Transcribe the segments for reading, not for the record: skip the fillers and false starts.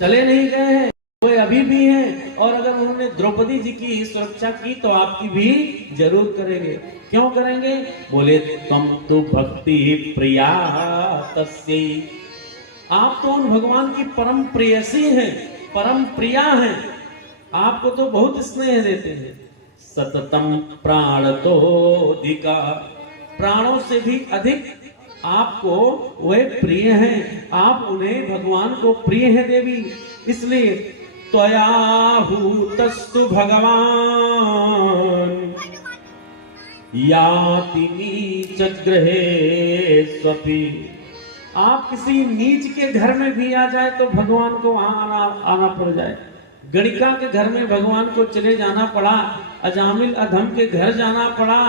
चले नहीं गए हैं, वे अभी भी हैं। और अगर उन्होंने द्रौपदी जी की सुरक्षा की तो आपकी भी जरूर करेंगे। क्यों करेंगे? बोले तुम तो भक्ति प्रिया तस्यै, आप तो उन भगवान की परम प्रेयसी हैं, परम प्रिया हैं, आपको तो बहुत स्नेह देते हैं। सततम प्राण तो अधिका, प्राणों से भी अधिक आपको वे प्रिय हैं, आप उन्हें भगवान को प्रिय है देवी। इसलिए त्वयाहूतस्तु भगवान याति नीच गृहे स्वपि, आप किसी नीच के घर में भी आ जाए तो भगवान को वहां आना पड़ जाए। गणिका के घर में भगवान को चले जाना पड़ा, अजामिल अधम के घर जाना पड़ा,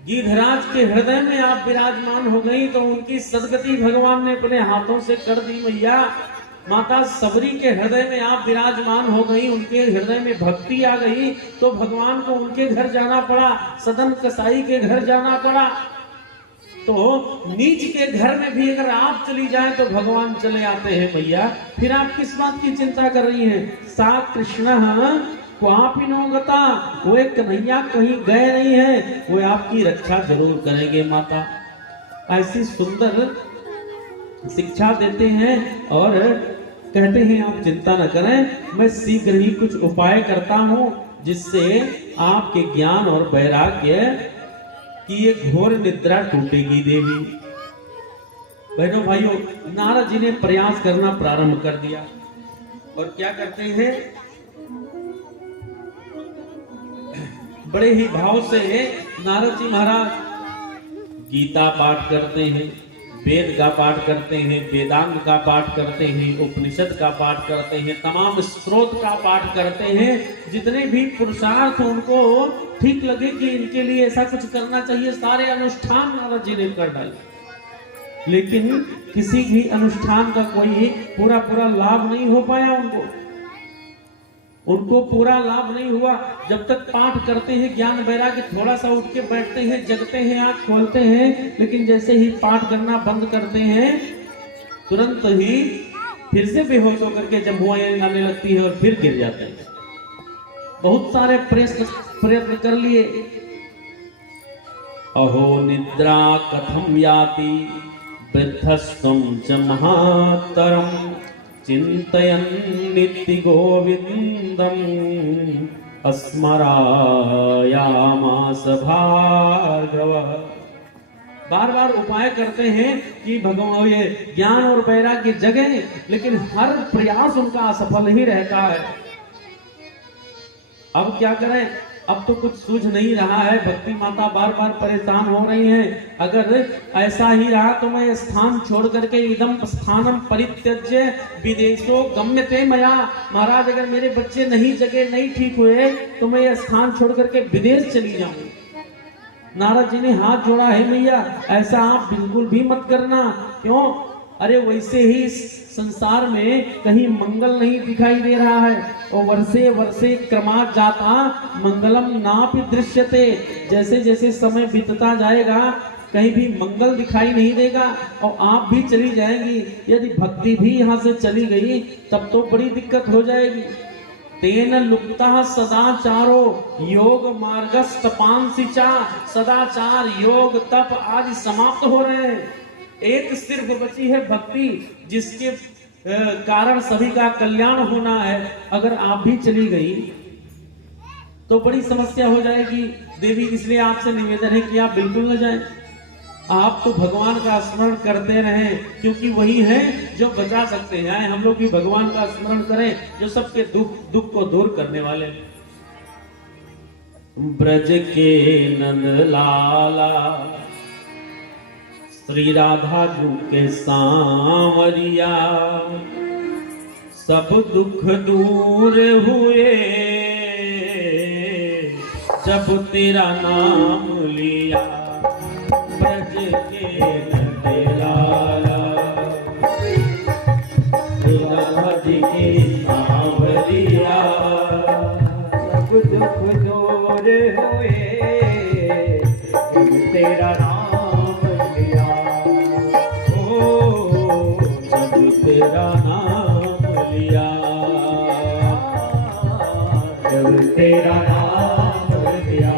गिरिराज के हृदय में आप विराजमान हो गई तो उनकी सदगति भगवान ने अपने हाथों से कर दी। मैया माता सबरी के हृदय में आप विराजमान हो गई, उनके हृदय में भक्ति आ गई तो भगवान को उनके घर जाना पड़ा, सदन कसाई के घर जाना पड़ा। तो नीच के घर में भी अगर आप चली जाए तो भगवान चले आते हैं। मैया फिर आप किस बात की चिंता कर रही हैं? सा कृष्ण क्वापि नो गता, वो कन्हैया कहीं गए नहीं है, वो आपकी रक्षा जरूर करेंगे। माता ऐसी सुंदर शिक्षा देते हैं और कहते हैं आप चिंता न करें, मैं शीघ्र ही कुछ उपाय करता हूं जिससे आपके ज्ञान और वैराग्य की ये घोर निद्रा टूटेगी। देवी बहनों भाइयों, नारद जी ने प्रयास करना प्रारंभ कर दिया और क्या करते हैं, बड़े ही भाव से नारद जी महाराज गीता पाठ करते हैं, वेद का पाठ करते हैं, वेदांग का पाठ करते हैं, उपनिषद का पाठ करते हैं, तमाम स्त्रोत का पाठ करते हैं। जितने भी पुरुषार्थ उनको ठीक लगे कि इनके लिए ऐसा कुछ करना चाहिए, सारे अनुष्ठान नारद जी ने कर डाले। लेकिन किसी भी अनुष्ठान का कोई पूरा लाभ नहीं हो पाया, उनको पूरा लाभ नहीं हुआ। जब तक पाठ करते हैं ज्ञान वैराग्य, थोड़ा सा उठ के बैठते हैं, जगते हैं, आंख खोलते हैं, लेकिन जैसे ही पाठ करना बंद करते हैं तुरंत ही फिर से बेहोश होकर के जब हुआएं आने लगती है और फिर गिर जाते हैं। बहुत सारे प्रयत्न कर लिए। अहो निद्रा कथम याति वृद्धस्तम च महातरम चिंतयन् नित्य गोविंदम अस्मरायामास भार्गव। बार बार उपाय करते हैं कि भगवान ये ज्ञान और वैराग्य जगे, लेकिन हर प्रयास उनका असफल ही रहता है। अब क्या करें? अब तो कुछ सूझ नहीं रहा है। भक्ति माता बार बार परेशान हो रही हैं, अगर ऐसा ही रहा तो मैं स्थान छोड़ करके इदम स्थानम परित्यज्य विदेशो गम्यते मया। महाराज अगर मेरे बच्चे नहीं जगे, नहीं ठीक हुए तो मैं यह स्थान छोड़ करके विदेश चली जाऊंगी। नारद जी ने हाथ जोड़ा, है मैया ऐसा आप बिल्कुल भी मत करना। क्यों? अरे वैसे ही संसार में कहीं मंगल नहीं दिखाई दे रहा है और वर्षे वर्षे क्रमात् जाता मंगलम नापि दृश्यते। जैसे जैसे समय बीतता जाएगा कहीं भी मंगल दिखाई नहीं देगा और आप भी चली जाएंगी। यदि भक्ति भी यहाँ से चली गई तब तो बड़ी दिक्कत हो जाएगी। तेन लुप्ता सदाचारो योग मार्गस्तपांसिचा। सदाचार योग तप आदि समाप्त हो रहे हैं, एक सिर्फ बची है भक्ति, जिसके कारण सभी का कल्याण होना है। अगर आप भी चली गई तो बड़ी समस्या हो जाएगी। देवी इसलिए आपसे निवेदन है कि आप बिल्कुल न जाएं। आप तो भगवान का स्मरण करते रहें, क्योंकि वही हैं जो बचा सकते हैं। हम लोग भी भगवान का स्मरण करें जो सबके दुख को दूर करने वाले। ब्रज के नंद लाला श्री राधा जू के सांवरिया, सब दुख दूर हुए जब तेरा नाम लिया। ब्रज के नंद लाला श्री राधा जी के सांवरिया, सब दुख दूर हुए जब तेरा नाम लिया। तेरा नाम तेरा नाम लिया,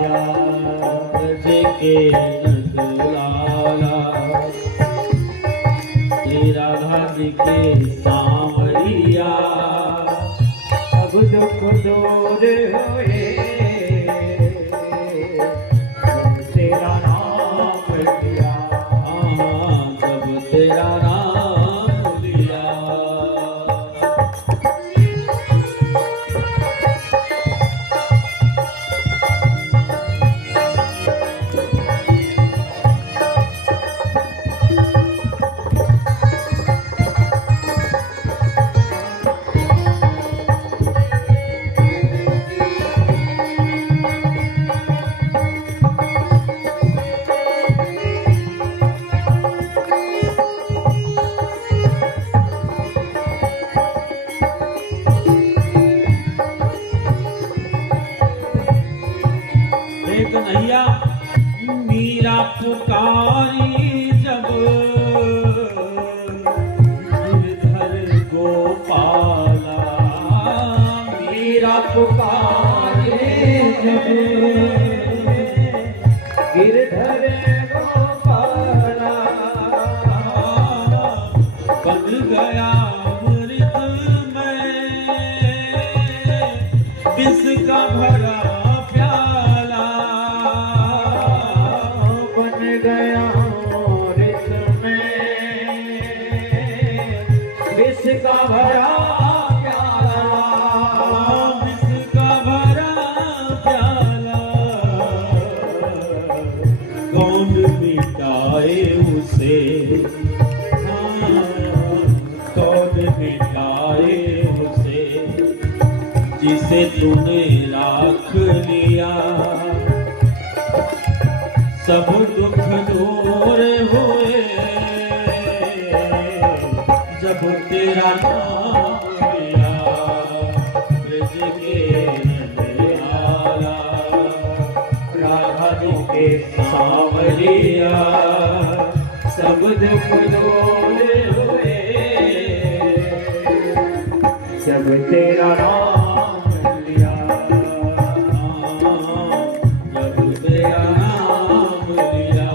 ब्रज के नंद लाला, तेरा राधा के सांवरिया, सब दुख दूर होए, तेरा नाम लिया, जब तेरा नाम लिया। कन्हैया मीरा पुकारी जब गिरधर गोपाला, मीरा पुकारे जब गिरधर गोपाला, बन गया अमृत में विष का भरा प्याला, बन गया अमृत में विष का भरा प्याला, विष का भरा प्याला, कौन मिटाए उसे, कौन मिटाए उसे, जिसे तूने राख लिया, सब दुख दूर हुए, जब तेरा नाम लिया, ब्रज के नंदलाला, राधा के सांवरिया, सब दुख दूर हुए, जब तेरा नाम लिया, जब तेरा नाम लिया।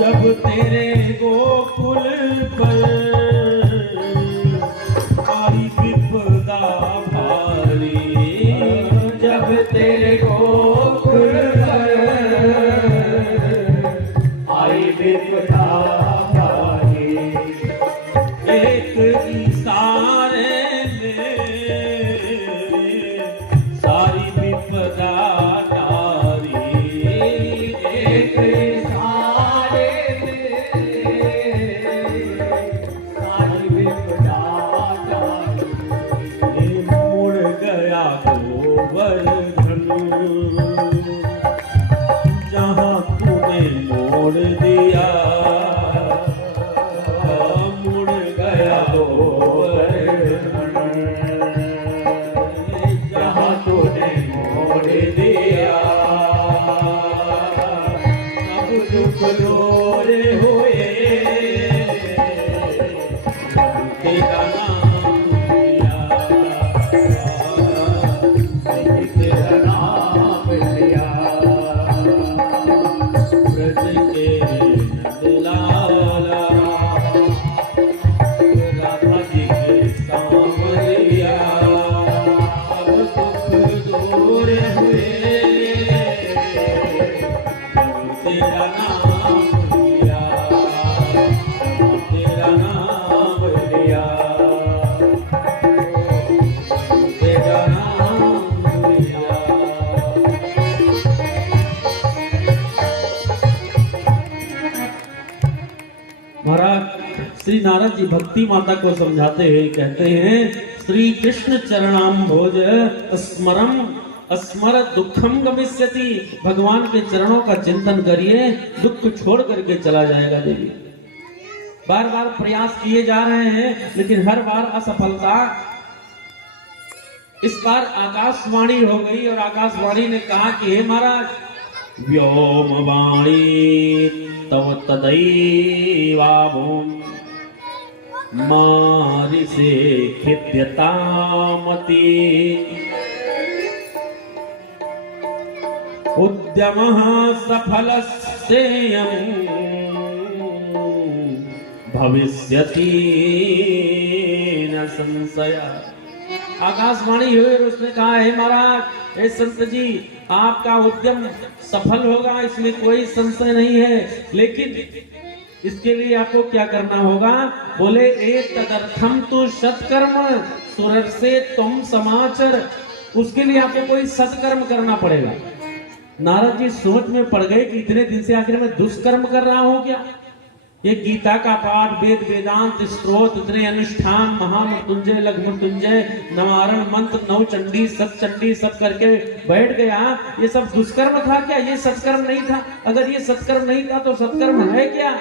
जब तेरे गोकुल पर आई विपदा भारी, जब तेरे गोकुल पर आई विपदा भारी, एक इशारे में सारी विपदा नारी, एक इशारे में श्री नारद जी भक्ति माता को समझाते हुए कहते हैं, श्री कृष्ण चरणाम्भोज स्मरम स्मर दुखम गमिष्यति। भगवान के चरणों का चिंतन करिए, दुख छोड़ करके चला जाएगा देवी। बार बार प्रयास किए जा रहे हैं लेकिन हर बार असफलता। इस बार आकाशवाणी हो गई और आकाशवाणी ने कहा कि हे महाराज, व्योम वाणी तव तदैवाभूम मारिसे खिद्यतामति उद्यमः सफलस्तेयं भविष्यति न संशय। आकाशवाणी हुई और उसने कहा, हे महाराज, हे संत जी, आपका उद्यम सफल होगा, इसमें कोई संशय नहीं है, लेकिन इसके लिए आपको क्या करना होगा? बोले, एक तदर्थम तु सत्कर्म सुरसे तुम समाचर। उसके लिए आपको कोई सत्कर्म करना पड़ेगा। नारद जी सोच में पड़ गए कि इतने दिन से आखिर मैं दुष्कर्म कर रहा हूं क्या? ये गीता का पाठ, वेद वेदांत स्त्रोत, इतने अनुष्ठान, महामृत्युंजय, लघुमृत्युंजय, नवारण मंत्र, नव चंडी, सतचंडी सब करके बैठ गया। ये सब दुष्कर्म था क्या? ये सत्कर्म नहीं था। अगर ये सत्कर्म नहीं था तो सत्कर्म है क्या?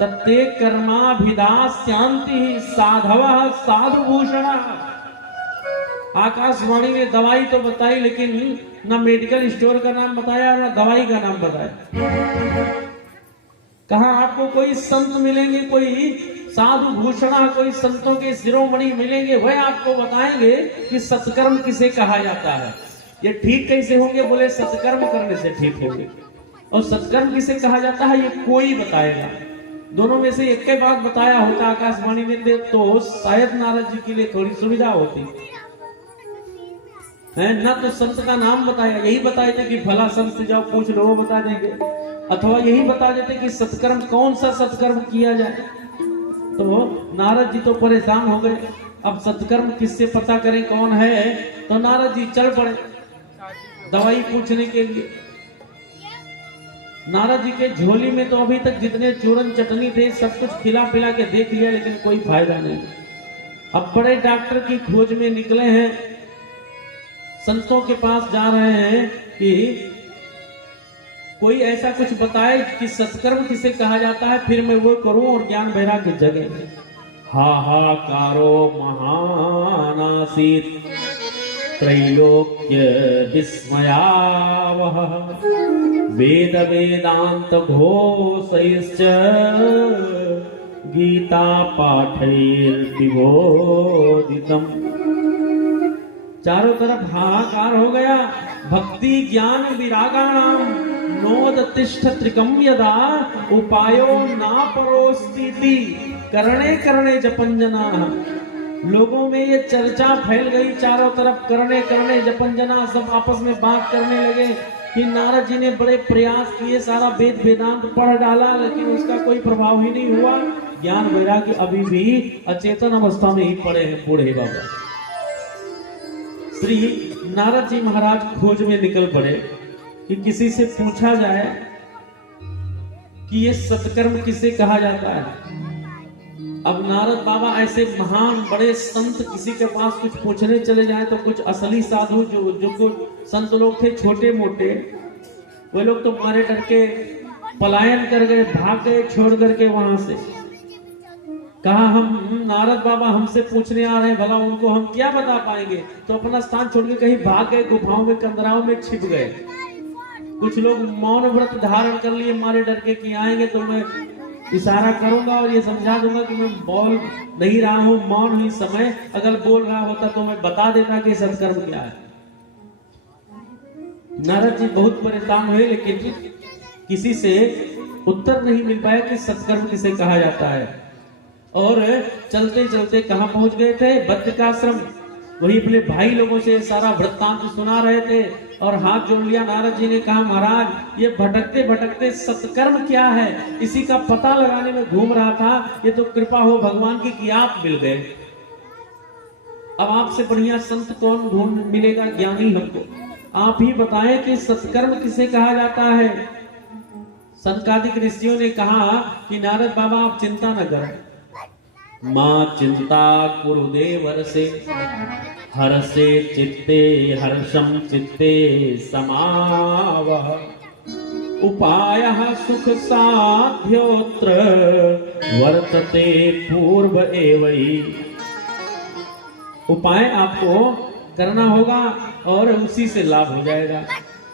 तत्ते कर्माभिदास्यांति साधवः साधुभूषणः। आकाशवाणी ने दवाई तो बताई लेकिन ना मेडिकल स्टोर का नाम बताया ना दवाई का नाम बताया। कहा आपको कोई संत मिलेंगे, कोई साधु भूषणा, कोई संतों के शिरोमणि मिलेंगे, वह आपको बताएंगे कि सत्कर्म किसे कहा जाता है। ये ठीक कैसे होंगे? बोले, सत्कर्म करने से ठीक होंगे। और सत्कर्म किसे कहा जाता है ये कोई बताएगा। दोनों में से एक के बात बताया होता आकाशवाणी ने तो शायद नारद जी के लिए थोड़ी सुविधा होती है ना। तो संत का नाम बताया, यही बताए थे कि भला संत से जाओ पूछ लो, वो बता देंगे। अथवा यही बता देते कि सत्कर्म, कौन सा सत्कर्म किया जाए। तो नारद जी तो परेशान हो गए, अब सत्कर्म किससे पता करें कौन है। तो नारद जी चल पड़े दवाई पूछने के लिए। नारद जी के झोली में तो अभी तक जितने चूरन चटनी थे सब कुछ खिला पिला के देख लिया, लेकिन कोई फायदा नहीं। अब बड़े डॉक्टर की खोज में निकले हैं, संतों के पास जा रहे हैं कि कोई ऐसा कुछ बताए कि सत्कर्म किसे कहा जाता है, फिर मैं वो करूं और ज्ञान वैराग्य जगे। हाहाकारो महानासीत त्रैलोक्य विस्मयावह वेद वेदांत घोषैश्च गीता पाठैर्विबोधितम्। चारों तरफ हाहाकार हो गया। भक्ति ज्ञान विरागाणाम नोदतिष्ठ त्रिकम यदा उपायो ना परोस्ति करणे करणे जपंजना। लोगों में ये चर्चा फैल गई चारों तरफ, करणे करणे जपंजना। सब आपस में बात करने लगे कि नारद जी ने बड़े प्रयास किए, सारा वेद वेदांत पढ़ डाला, लेकिन उसका कोई प्रभाव ही नहीं हुआ। ज्ञान वैराग्य अभी भी अचेतन अवस्था में ही पड़े हैं बूढ़े बाबा। श्री नारद जी महाराज खोज में निकल पड़े कि किसी से पूछा जाए कि ये सत्कर्म किसे कहा जाता है। अब नारद बाबा ऐसे महान बड़े संत किसी के पास कुछ पूछने चले जाए तो कुछ असली साधु जो कुछ संत लोग थे छोटे मोटे, वे लोग तो मारे डर के पलायन कर गए, भाग गए छोड़ करके वहां से। कहा हम नारद बाबा हमसे पूछने आ रहे हैं, भला उनको हम क्या बता पाएंगे। तो अपना स्थान छोड़ के कहीं भाग गए, गुफाओं में कंदराओं में छिप गए। कुछ लोग मौन व्रत धारण कर लिए मारे डर के कि आएंगे तो मैं इशारा करूंगा और ये समझा दूंगा कि मैं बोल नहीं रहा हूं, मौन हुई समय। अगर बोल रहा होता तो मैं बता देता कि सत्कर्म क्या है। नारद जी बहुत परेशान हुए, लेकिन किसी से उत्तर नहीं मिल पाया कि सत्कर्म किसे कहा जाता है। और चलते चलते कहां पहुंच गए थे? बद्रिकाश्रम। वही अपने भाई लोगों से सारा वृत्तांत सुना रहे थे और हाथ जोड़ लिया। नारद जी ने कहा, महाराज ये भटकते भटकते सत्कर्म क्या है इसी का पता लगाने में घूम रहा था। ये तो कृपा हो भगवान की कि आप मिल गए। अब आपसे बढ़िया संत कौन ढूंढ मिलेगा, ज्ञानी हमको। आप ही बताएं कि सत्कर्म किसे कहा जाता है। सनकादिक ऋषियों ने कहा कि नारद बाबा आप चिंता न करें। मां चिंता कुरुदेवर से हर्षे चित्ते हर्षम चित्ते समावह उपायः सुख साध्योत्र वर्तते पूर्व एवै। उपाय आपको करना होगा और उसी से लाभ हो जाएगा।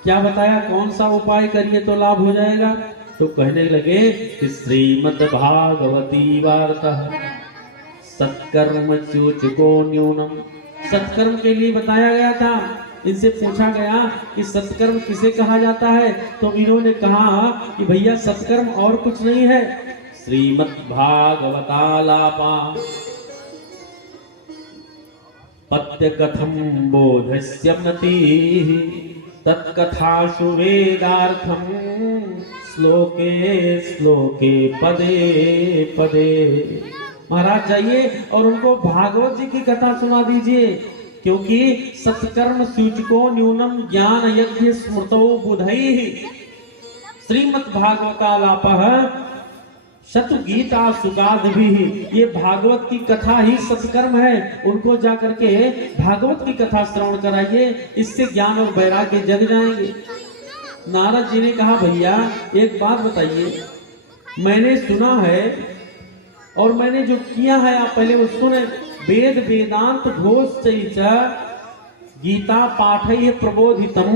क्या बताया, कौन सा उपाय करिए तो लाभ हो जाएगा? तो कहने लगे कि श्रीमद् भागवती वार्ता सत्कर्म च्युचको न्यूनम। सत्कर्म के लिए बताया गया था। इनसे पूछा गया कि सत्कर्म किसे कहा जाता है, तो इन्होंने कहा कि भैया सत्कर्म और कुछ नहीं है, श्रीमद् भागवतालापा पत्य कथम बोधस्य मतिः तत्कथाशु वेदार्थम श्लोके श्लोके पदे पदे। महाराज जाइए और उनको भागवत जी की कथा सुना दीजिए, क्योंकि सत्कर्म सूचको न्यूनम ज्ञान यज्ञ स्मृतो बुधैः। श्रीमद् भागवतालापः शतु गीता सुगाद भी। ये भागवत की कथा ही सत्कर्म है। उनको जाकर के भागवत की कथा श्रवण कराइए, इससे ज्ञान और वैराग्य जग जाएंगे। नारद जी ने कहा भैया एक बात बताइए, मैंने सुना है और मैंने जो किया है आप पहले वो सुने। वेद वेदांत घोष गीता पाठय प्रबोधितम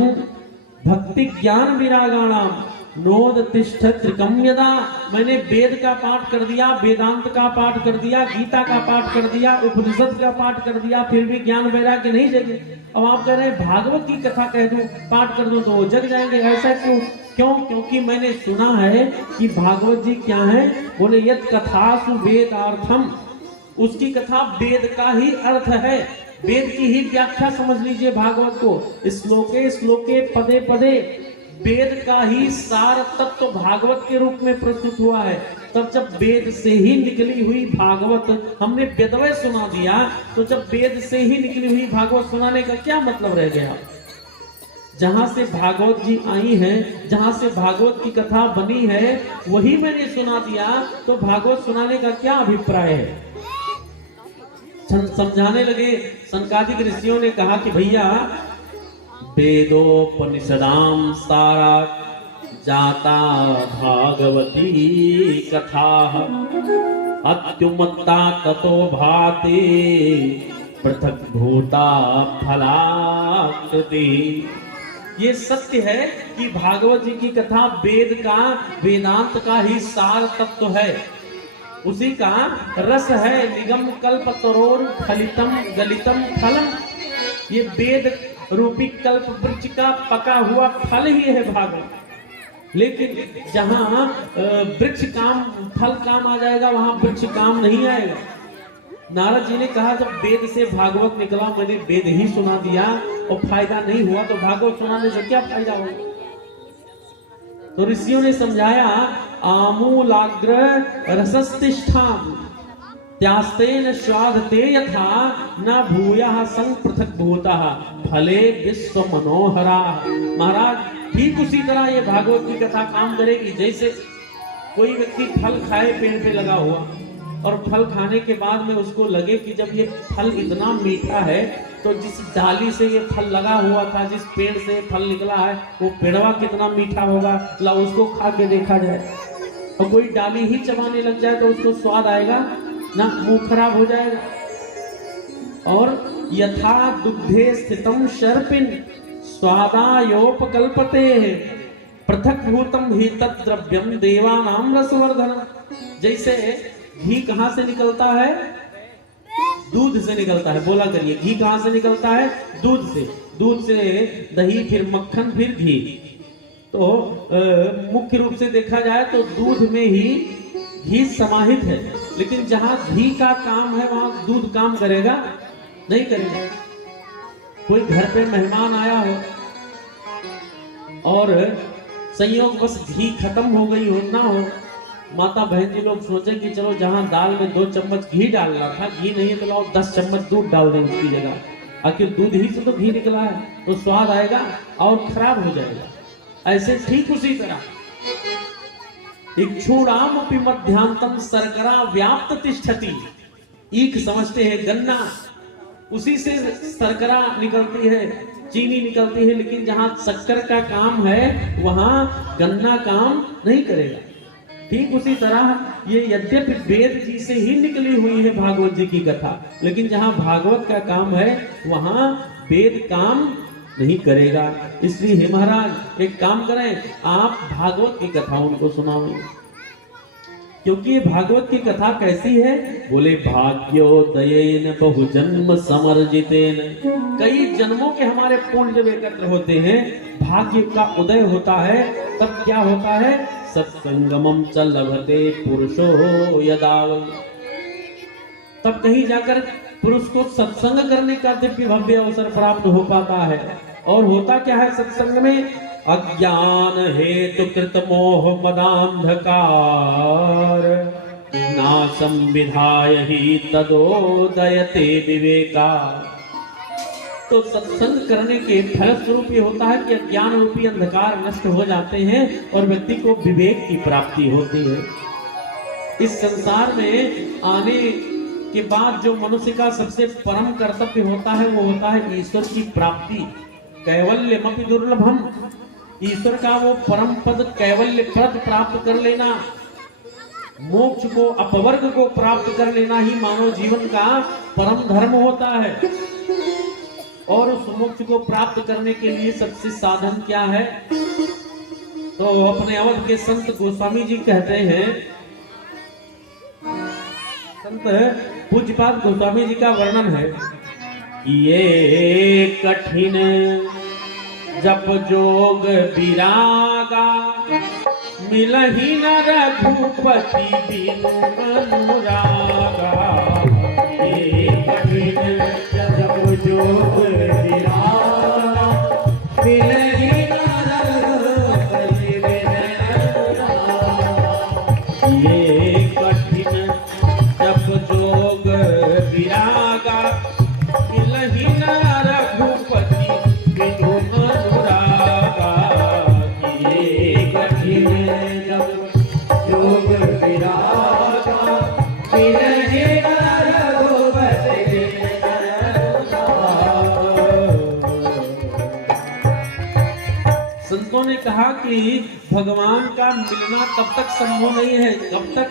भक्ति ज्ञान विरागाणाम नोद तिष्ठ त्रिकम यदा। मैंने वेद का पाठ कर दिया, वेदांत का पाठ कर दिया, गीता का पाठ कर दिया, उपनिषद का पाठ कर दिया, फिर भी ज्ञान वैराग्य नहीं जगे। अब आप कह रहे हैं भागवत की कथा कह दूं, पाठ कर दूं तो वो जग जाएंगे, ऐसा क्यों? क्यों? क्योंकि मैंने सुना है कि भागवत जी क्या है, बोले यत कथासु वेदार्थम। उसकी कथा वेद का ही अर्थ है, वेद की ही व्याख्या समझ लीजिए भागवत को। श्लोके श्लोके पदे पदे वेद का ही सार तत्व भागवत के रूप में प्रस्तुत हुआ है। तब जब वेद से ही निकली हुई भागवत हमने वेदवय सुना दिया, तो जब वेद से ही निकली हुई भागवत सुनाने का क्या मतलब रह गया? जहां से भागवत जी आई हैं, जहां से भागवत की कथा बनी है, वही मैंने सुना दिया, तो भागवत सुनाने का क्या अभिप्राय है? समझाने लगे। सनकादिक ऋषियों ने कहा कि भैया वेदोपनिषदाम सारा जाता भागवती कथा अत्युमत्ता ततो भाति पृथक भूता फलाकृति। ये सत्य है कि भागवत जी की कथा वेद का वेदांत का ही सार तत्व है, उसी का रस है। निगम कल्प तरोर फलितम गलितम फलम। ये वेद रूपी कल्प वृक्ष का पका हुआ फल ही है भागवत। लेकिन जहां वृक्ष काम फल काम आ जाएगा, वहां वृक्ष काम नहीं आएगा। नारद जी ने कहा जब वेद से भागवत निकला, मैंने वेद ही सुना दिया और फायदा नहीं हुआ, तो भागवत सुनाने से क्या फायदा होगा? तो ऋषियों ने समझाया आमूलाग्र रसस्तिष्ठाम त्यास्तेन स्वादते यथा न भूयः संग पृथक भूतः फले विश्व मनोहरा। महाराज ठीक उसी तरह ये भागवत की कथा काम करेगी, जैसे कोई व्यक्ति फल खाए पेड़ पे लगा हुआ, और फल खाने के बाद में उसको लगे कि जब ये फल इतना मीठा है, तो जिस डाली से ये फल लगा हुआ था, जिस पेड़ से फल निकला है, वो पेड़वा कितना मीठा होगा, ला उसको खा के देखा जाए। और कोई डाली ही चबाने लग जाए तो उसको स्वाद आएगा ना, मुंह खराब हो जाएगा। और यथा दुग्धे स्थितम शर्पिन स्वादायोपकल्पते पृथक भूतम ही तद्द्रव्यम देवानाम रसवर्धनम। जैसे घी कहां से निकलता है? दूध से निकलता है। बोला करिए, घी कहां से निकलता है? दूध से। दूध से दही, फिर मक्खन, फिर घी। तो मुख्य रूप से देखा जाए तो दूध में ही घी समाहित है, लेकिन जहां घी का काम है वहां दूध काम करेगा? नहीं करेगा। कोई घर पे मेहमान आया हो और संयोगवश घी खत्म हो गई हो ना हो, माता बहन जी लोग सोचे कि चलो जहां दाल में 2 चम्मच घी डालना था, घी नहीं है तो लाओ 10 चम्मच दूध डाल दें उसकी जगह। आखिर दूध ही से तो घी निकला है, तो स्वाद आएगा और खराब हो जाएगा। ऐसे ठीक उसी तरह इक्षुणामपि मध्यांतम शर्करा व्याप्त तिष्ठति। ईख समझते हैं गन्ना, उसी से शर्करा निकलती है, चीनी निकलती है, लेकिन जहां शक्कर का काम है वहां गन्ना काम नहीं करेगा। ठीक उसी तरह ये यद्यपि वेद जी से ही निकली हुई है भागवत जी की कथा, लेकिन जहां भागवत का काम है वहां वेद काम नहीं करेगा। इसलिए हे महाराज एक काम करें, आप भागवत की कथा उनको सुनाओ, क्योंकि ये भागवत की कथा कैसी है? बोले भाग्योदयेन बहुजन्म समर्जितेन, कई जन्मों के हमारे पुण्य जब एकत्र होते हैं, भाग्य का उदय होता है, तब क्या होता है? सत्संगमम च लभते पुरुषो यदा, तब कहीं जाकर पुरुष को सत्संग करने का दिव्य भव्य अवसर प्राप्त हो पाता है। और होता क्या है सत्संग में? अज्ञान हेतु कृत मोह मदांधकार नाशम विधाय ही तदोदयते विवेका। तो सत्संग करने के फलस्वरूप ये होता है कि अज्ञान रूपी अंधकार नष्ट हो जाते हैं और व्यक्ति को विवेक की प्राप्ति होती है। इस संसार में आने के बाद जो मनुष्य का सबसे परम कर्तव्य होता है वो होता है ईश्वर की प्राप्ति। कैवल्यमपि दुर्लभम, ईश्वर का वो परम पद कैवल्य पद प्राप्त कर लेना, मोक्ष को अपवर्ग को प्राप्त कर लेना ही मानव जीवन का परम धर्म होता है। और उस मोक्ष को प्राप्त करने के लिए सबसे साधन क्या है? तो अपने अवध के संत गोस्वामी जी कहते हैं, संत पूज्यपाद गोस्वामी जी का वर्णन है, ये कठिन जप जोग विरागा मिलहि न रघुपति बिनु अनुरागा। ये कठिन जप जोग विरागा मिलहि न रघुपति बिनु अनुरागा। ये कठिन जप जोग विरागा मिलहि न रघुपति बिनु अनुरागा। ये कठिन जप जोग विरागा मिलहि न रघुपति बिनु अनुरागा। संतों ने कहा कि भगवान का मिलना तब तक संभव नहीं है, कब तक?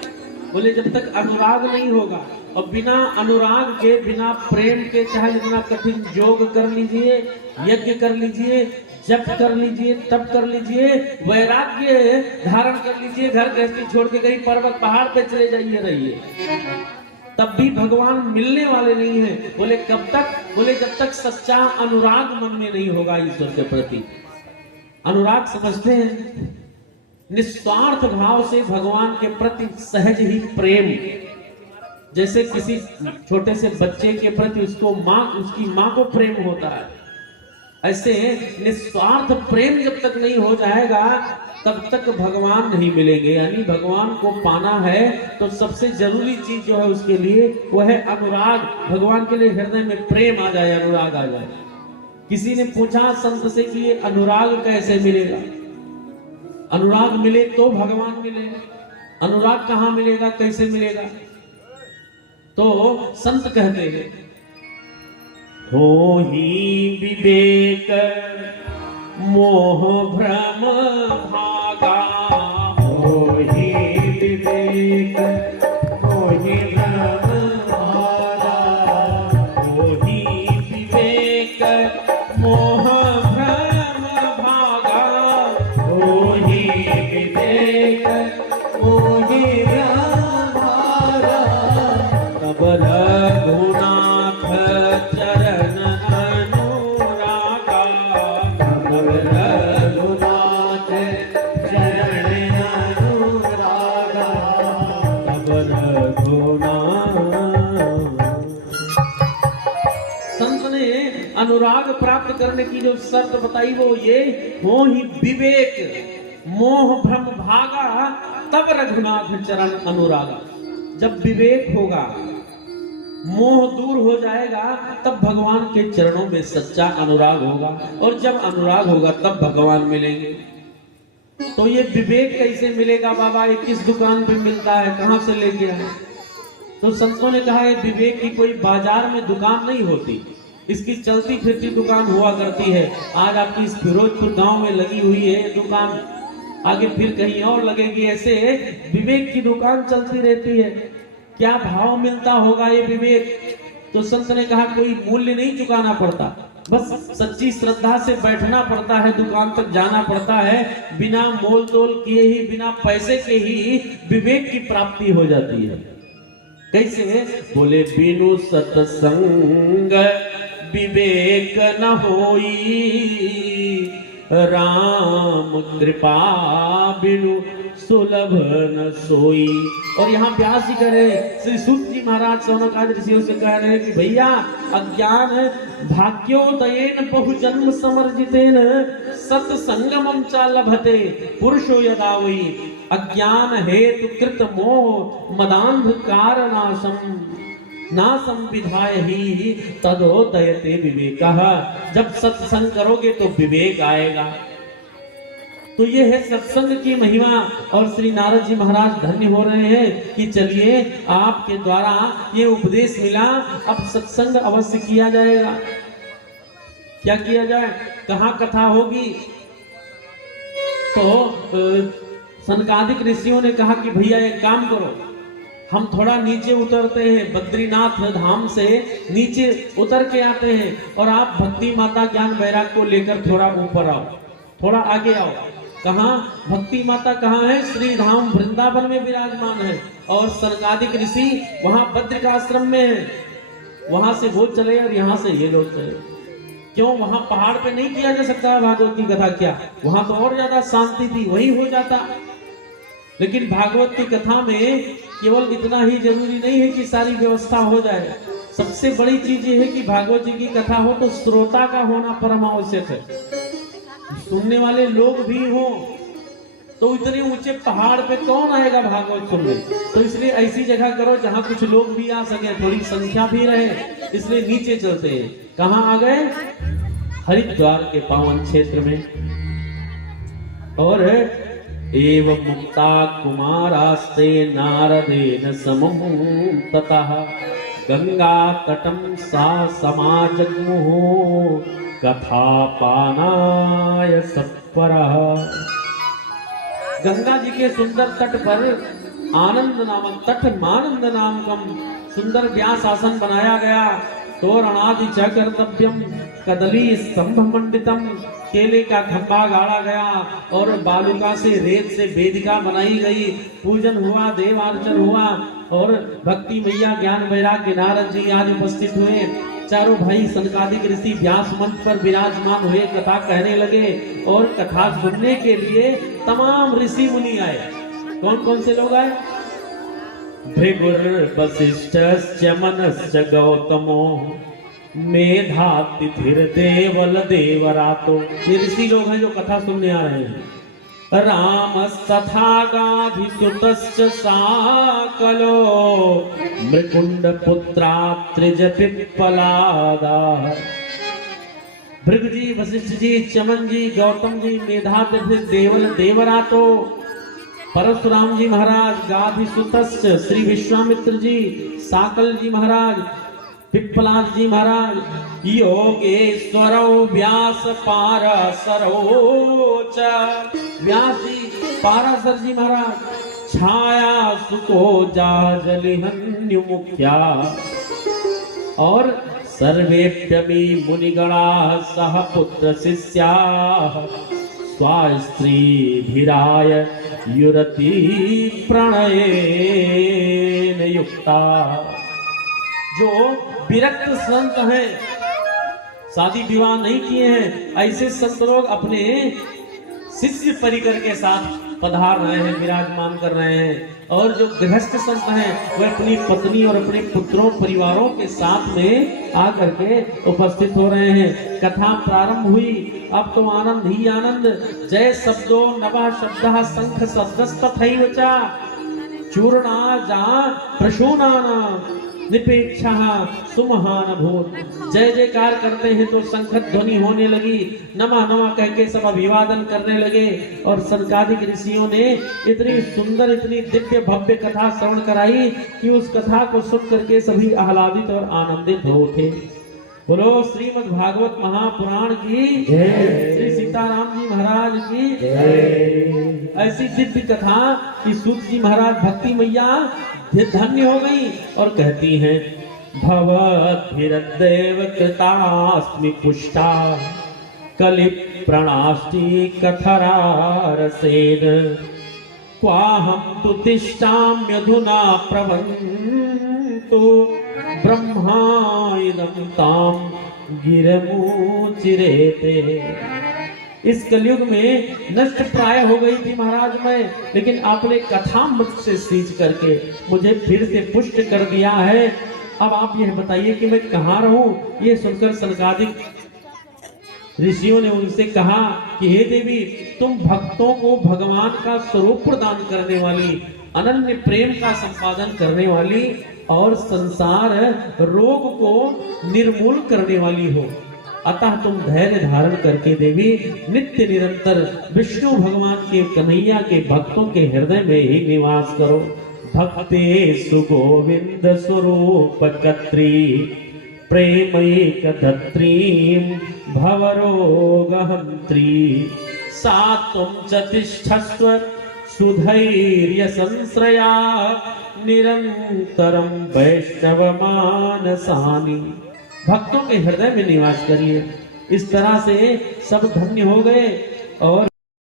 बोले जब तक अनुराग नहीं होगा। और बिना अनुराग के, बिना प्रेम के चाहे जितना कठिन योग कर लीजिए, यज्ञ कर लीजिए, जप कर लीजिए, तप कर लीजिए, वैराग्य धारण कर लीजिए, घर गृहस्थी छोड़ के कहीं पर्वत पहाड़ पे चले जाइए रहिए, तब भी भगवान मिलने वाले नहीं है। बोले कब तक? बोले जब तक सच्चा अनुराग मन में नहीं होगा ईश्वर के प्रति। अनुराग समझते हैं निस्वार्थ भाव से भगवान के प्रति सहज ही प्रेम। जैसे किसी छोटे से बच्चे के प्रति उसकी माँ को प्रेम होता है, ऐसे निस्वार्थ प्रेम जब तक नहीं हो जाएगा तब तक भगवान नहीं मिलेंगे। यानी भगवान को पाना है तो सबसे जरूरी चीज जो है उसके लिए वो है अनुराग। भगवान के लिए हृदय में प्रेम आ जाए, अनुराग आ जाए। किसी ने पूछा संत से कि ये अनुराग कैसे मिलेगा? अनुराग मिले तो भगवान मिले, अनुराग कहाँ मिलेगा, कैसे मिलेगा? तो संत कहते हैं हो ही विवेक मोह भ्रम भागा, हो ही विवेक मोह भ्रम भागा। हो ही विवेक मोह भ्रम भागा। हो ही विवेक मोह भ्रम भागा। तब रघुनाथ चरण अनुरागा। तब रघुनाथ चरण अनुरागा। तब रघुनाथ। संत ने अनुराग प्राप्त करने की जो शर्त बताई वो ये, हो ही विवेक मोह भ्रम भागा तब रघुनाथ चरण अनुरागा। जब विवेक होगा, मोह दूर हो जाएगा, तब भगवान के चरणों में सच्चा अनुराग होगा, और जब अनुराग होगा तब भगवान मिलेंगे। तो ये विवेक कैसे मिलेगा बाबा, ये किस दुकान पे मिलता है, कहाँ से लेके आए? तो संतों ने कहा ये विवेक की कोई बाजार में दुकान नहीं होती, इसकी चलती फिरती दुकान हुआ करती है। आज आपकी इस फिरोजपुर गांव में लगी हुई है ये दुकान, आगे फिर कहीं और लगेगी। ऐसे विवेक की दुकान चलती रहती है। क्या भाव मिलता होगा ये विवेक? तो संत ने कहा कोई मूल्य नहीं चुकाना पड़ता, बस सच्ची श्रद्धा से बैठना पड़ता है, दुकान तक जाना पड़ता है, बिना मोल तोल किए ही, बिना पैसे के ही विवेक की प्राप्ति हो जाती है। कैसे? बोले बिनु सत्संग विवेक न होई, राम कृपा बिनु सुलभ न सोई। और यहाँ व्यास जी कह रहे, श्री सूत जी महाराज सौनकादि ऋषियों से कह रहे कि भैया अज्ञान भाग्योदयेन बहुजन्म समर्जितेन सत्संगमं च लभते पुरुषो यदा वै, अज्ञान हेतु कृत मोह मदांधकार नाशम नासम विधाय ही तदोदयते विवेकः। जब सत्संग करोगे तो विवेक आएगा। तो ये है सत्संग की महिमा। और श्री नारद जी महाराज धन्य हो रहे हैं कि चलिए आपके द्वारा ये उपदेश मिला, अब सत्संग अवश्य किया जाएगा। क्या किया जाए? कहाँ कथा होगी? तो सनकादिक ऋषियों ने कहा कि भैया एक काम करो, हम थोड़ा नीचे उतरते हैं, बद्रीनाथ धाम से नीचे उतर के आते हैं, और आप भक्ति माता ज्ञान वैराग को लेकर थोड़ा ऊपर आओ, थोड़ा आगे आओ। कहाँ भक्ति माता कहाँ है? श्री धाम वृंदावन में विराजमान है, और सनकादिक ऋषि वहां बद्र का आश्रम में है। वहां से वो चले और यहाँ से ये लोग चले। क्यों? वहां पहाड़ पे नहीं किया जा सकता भागवत की कथा? क्या वहां तो और ज्यादा शांति थी, वही हो जाता। लेकिन भागवत की कथा में केवल इतना ही जरूरी नहीं है कि सारी व्यवस्था हो जाए। सबसे बड़ी चीज ये है कि भागवत जी की कथा हो तो श्रोता का होना परम आवश्यक है, सुनने वाले लोग भी हो। तो इतने ऊंचे पहाड़ पे कौन आएगा भागवत सुनने? तो इसलिए ऐसी जगह करो जहां कुछ लोग भी आ सके, थोड़ी संख्या भी रहे, इसलिए नीचे चलते हैं। कहाँ आ गए? हरिद्वार के पावन क्षेत्र में। और एवं मुक्ता कुमारास्ते नारदेन समं ततः गंगा तटं सा समाजग्मुः कथा पानाय सत्वरः। गंगा जी के सुंदर तट पर आनंद नामक तट मानंद नामकम सुंदर व्यास आसन बनाया गया। तोरणादि च कर्तव्यम कदली स्तंभ मंडितम, केले का खंभा गाड़ा गया और बालुका से रेत से वेदिका बनाई गई। पूजन हुआ, देवार्चन हुआ, और भक्ति मैया ज्ञान वैराग्य नारद जी आदि उपस्थित हुए। चारों भाई सनकादिक ऋषि व्यास मंच पर विराजमान हुए, कथा कहने लगे। और कथा सुनने के लिए तमाम ऋषि मुनि आए। कौन कौन से लोग आए? भृगुर वसिष्ठश्च मनश्च गौतमो मेधातिथिर देवल देवरातो। ये ऋषि लोग हैं जो कथा सुनने आ रहे हैं। रामस्तथा गाधिसुतश्च साकलो मृकुंड पुत्रा त्रिज पिप्पलादा। भृगु जी, वशिष्ठ जी, चमन जी, गौतम जी, मेधातिथि देवल देवरातो, परशुराम जी महाराज, गाधिसुतश्च श्री विश्वामित्र जी, साकल जी महाराज, पिप्पलाद जी महाराज, योगेश्वरो व्यास पाराशरो च। व्यास जी, पाराशर जी महाराज, छाया सुको जाजलिहन्यु मुख्या, और सर्वेप्यपि मुनिगणा सह पुत्र शिष्या स्वास्त्रीभिराय युरति प्रणयेन युक्ता। जो विरक्त संत हैं, शादी विवाह नहीं किए हैं, ऐसे संत लोग अपने शिष्य परिकर के साथ पधार रहे हैं, विराजमान कर रहे हैं। और जो गृहस्थ संत हैं वे अपनी पत्नी और अपने पुत्रों परिवारों के साथ में आकर के उपस्थित हो रहे हैं। कथा प्रारंभ हुई, अब तो आनंद ही आनंद। जय शब्दो नवा शब्द शंख शब्दस्तथैव च चूर्णा जा प्रशूनाना निपेक्षा सुमहान भूत। जय जयकार करते हैं तो शंखत ध्वनि होने लगी, नमः नमः कह के सब अभिवादन करने लगे। और सनकादिक ऋषियों ने इतनी सुंदर इतनी दिव्य भव्य कथा श्रवण कराई कि उस कथा को सुन करके सभी आह्लादित और आनंदित हो उठे। बोलो श्रीमद् भागवत महापुराण की जय। श्री सीताराम जी महाराज की जय। ऐसी दिव्य कथा कि सूत जी महाराज भक्ति मैया धन्य हो गई और कहती हैं, भवद्भिरद्देव कृतास्मि पुष्टा कलि प्रणाष्टि कथरारसेन क्वाहं तु तिष्ठाम्यधुना प्रवन्तु ब्रह्मा इदं तां गिरमुचिरेते। इस कलयुग में नष्ट प्राय हो गई थी महाराज मैं, लेकिन आपने कथामृत से सींच करके मुझे फिर से पुष्ट कर दिया है। अब आप यह बताइए कि मैं कहाँ रहूं। ये सुनकर सनकादिक ऋषियों ने उनसे कहा कि हे देवी, तुम भक्तों को भगवान का स्वरूप प्रदान करने वाली, अनन्य प्रेम का संपादन करने वाली और संसार रोग को निर्मूल करने वाली हो। अतः तुम धैर्य धारण करके देवी नित्य निरंतर विष्णु भगवान के कन्हैया के भक्तों के हृदय में ही निवास करो। भक्ते सुगोविंद स्वरूप कत्री प्रेमैकधत्री भवरोगहंत्री सा तुम च तिष्ठस्व सुधैर्य संश्रया निरंतरम वैष्णव मानसानि। भक्तों के हृदय में निवास करिए। इस तरह से सब धन्य हो गए और